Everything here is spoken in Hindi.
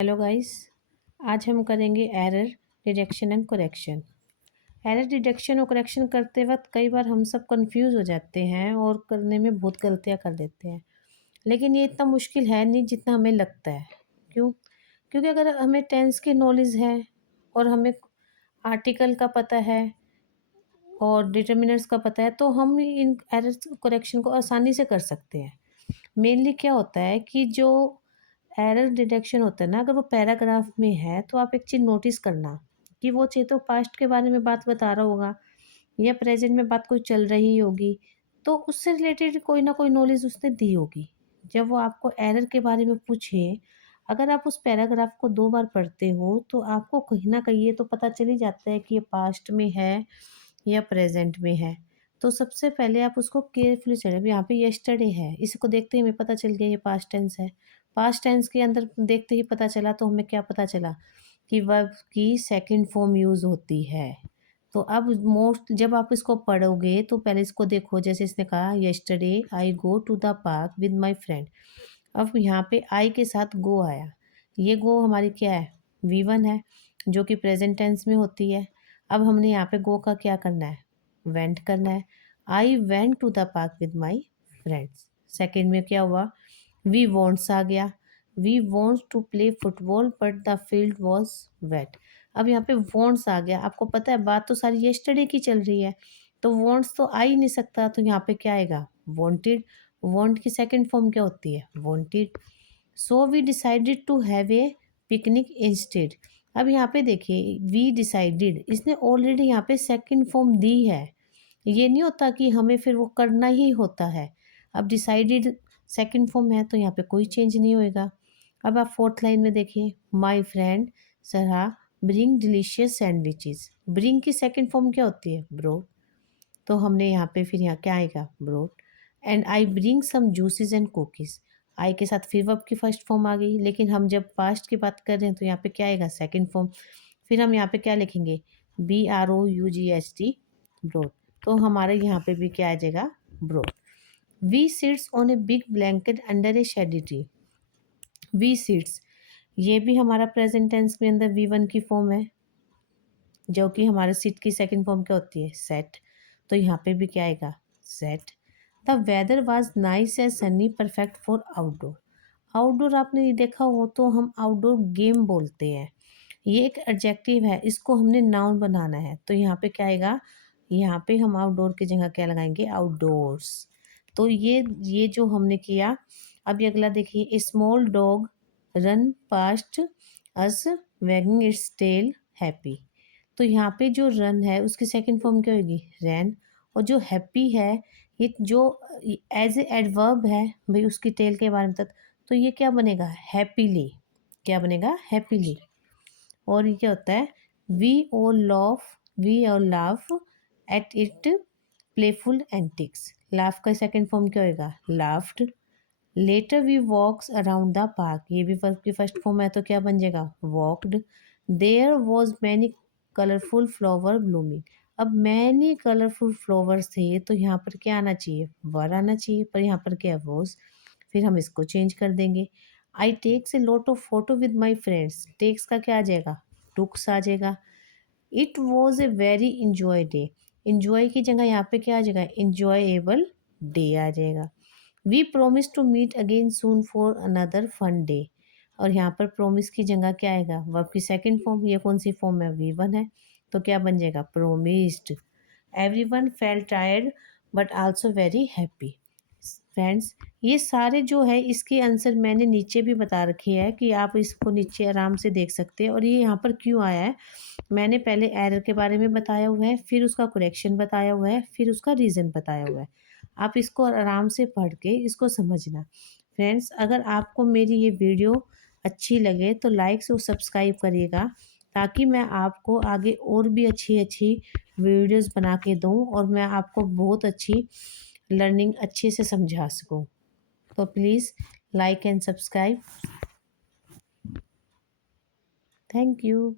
Hello guys. आज हम करेंगे error detection and correction. Error detection और करेक्शन करते वक्त कई बार हम सब कंफ्यूज हो जाते हैं और करने में बहुत गलतियां कर देते हैं। लेकिन ये इतना मुश्किल है नहीं जितना हमें लगता है। क्यों? क्योंकि अगर हमें टेंस की नॉलेज है और हमें आर्टिकल का पता है और डिटर्मिनर्स का पता है तो हम इन एरर करेक्शन को आसानी से कर सकते हैं। मेनली क्या होता है कि जो एरर डिटेक्शन होता है ना, अगर वो पैराग्राफ में है तो आप एक चीज़ नोटिस करना कि वो चाहे तो पास्ट के बारे में बात बता रहा होगा या प्रेजेंट में बात कोई चल रही होगी, तो उससे रिलेटेड कोई ना कोई नॉलेज उसने दी होगी। जब वो आपको एरर के बारे में पूछे, अगर आप उस पैराग्राफ को 2 बार पढ़ते हो तो आपको कहीं ना कहीं ये तो पता चल ही जाता है कि ये पास्ट में है या प्रेजेंट में है। तो सबसे पहले आप उसको केयरफुली चलें। अब यहाँ पे यस्टरडे है, इसको देखते ही हमें पता चल गया ये पास्ट टेंस है। पास्ट टेंस के अंदर देखते ही पता चला तो हमें क्या पता चला कि वर्ब की सेकंड फॉर्म यूज़ होती है। तो अब मोस्ट जब आप इसको पढ़ोगे तो पहले इसको देखो, जैसे इसने कहा yesterday I go to the park with my friend. अब यहाँ पे आई के साथ गो आया। ये गो हमारी क्या है? वी1 है, जो कि प्रेजेंट टेंस में होती है। अब हमने यहाँ पे गो का क्या करना है? वेंट करना है। I went to the park with my friends. Second में क्या हुआ? वी वॉन्ट्स आ गया। We wants to play football but the field was wet. अब यहाँ पे वॉन्ट्स आ गया। आपको पता है बात तो सारी येस्टरडे की चल रही है, तो वॉन्ट्स तो आ ही नहीं सकता, तो यहाँ पे क्या आएगा? वॉन्टेड। वॉन्ट की सेकेंड फॉर्म क्या होती है? Wanted. So we decided to have a picnic instead. अब यहाँ पे देखिए, वी डिसाइडेड, इसने ऑलरेडी यहाँ पे सेकेंड फॉर्म दी है। ये नहीं होता कि हमें फिर वो करना ही होता है। अब डिसाइडेड सेकंड फॉर्म है तो यहाँ पे कोई चेंज नहीं होएगा। अब आप फोर्थ लाइन में देखिए, माय फ्रेंड सरहा ब्रिंग डिलीशियस सैंडविचेस। ब्रिंग की सेकंड फॉर्म क्या होती है? ब्रोड। तो हमने यहाँ पे फिर यहाँ क्या आएगा? Brought. And I bring some juices and cookies. I के साथ फिर वर्ब की फर्स्ट फॉर्म आ गई, लेकिन हम जब पास्ट की बात कर रहे हैं तो यहाँ पे क्या आएगा? Second form. फिर हम यहाँ पे क्या लिखेंगे? BROUGHT, brought. तो हमारे यहाँ पे भी क्या आ जाएगा? Brought. We sits on a big blanket under a shady tree. We sits, ये भी हमारा प्रेजेंट टेंस में अंदर V1 की फॉर्म है, जो कि हमारे सिट की सेकंड फॉर्म क्या होती है? सेट। तो यहाँ पे भी क्या आएगा? Sat. The weather was nice and sunny perfect for outdoor. Outdoor आपने ये देखा हो तो हम आउटडोर गेम बोलते हैं। ये एक एडजेक्टिव है, इसको हमने नाउन बनाना है, तो यहाँ पे क्या आएगा? यहाँ पे हम आउटडोर की जगह क्या लगाएंगे? आउटडोर्स। तो ये जो हमने किया। अब ये अगला देखिए, a small dog run past us wagging its tail happy. तो यहाँ पे जो रन है उसकी सेकंड फॉर्म क्या होगी? रैन। और जो हैप्पी है, ये जो एज ए एडवर्ब है भाई, उसकी टेल के बारे में तो ये क्या बनेगा? हैप्पीली। क्या बनेगा? हैप्पीली। और ये क्या होता है? We all laugh at it playful antics. Laugh का सेकंड फॉर्म क्या होगा? Laughed. Later we walks around the park, ये भी वर्ब की फर्स्ट फॉर्म है तो क्या बन जाएगा? Walked. There was many colourful flower blooming. अब मैनी कलरफुल फ्लावर्स थे तो यहाँ पर क्या आना चाहिए? वर आना चाहिए, पर यहाँ पर क्या? वॉज। फिर हम इसको चेंज कर देंगे। I takes a lot of photo with my friends. Takes का क्या आ जाएगा? टुक्स आ जाएगा। It was a very enjoy day. Enjoy की जगह यहाँ पे क्या आ जाएगा? इंजॉयबल डे आ जाएगा। We promise to meet again soon for another fun day. और यहाँ पर प्रोमिस की जगह क्या आएगा? वर्ब की सेकंड फॉर्म। ये कौन सी फॉर्म है? V1 है, तो क्या बन जाएगा? Promised. Every one fail tired but also very happy. Friends, ये सारे जो है इसके आंसर मैंने नीचे भी बता रखे हैं कि आप इसको नीचे आराम से देख सकते हैं। और ये यहाँ पर क्यों आया है, मैंने पहले एरर के बारे में बताया हुआ है, फिर उसका करेक्शन बताया हुआ है, फिर उसका रीज़न बताया हुआ है। आप इसको आराम से पढ़ के इसको समझना। फ्रेंड्स, अगर आपको मेरी ये वीडियो अच्छी लगे तो लाइक और सब्सक्राइब करिएगा, ताकि मैं आपको आगे और भी अच्छी अच्छी वीडियोस बना के दूँ और मैं आपको बहुत अच्छी लर्निंग अच्छे से समझा सकूँ। तो please like and subscribe. Thank you.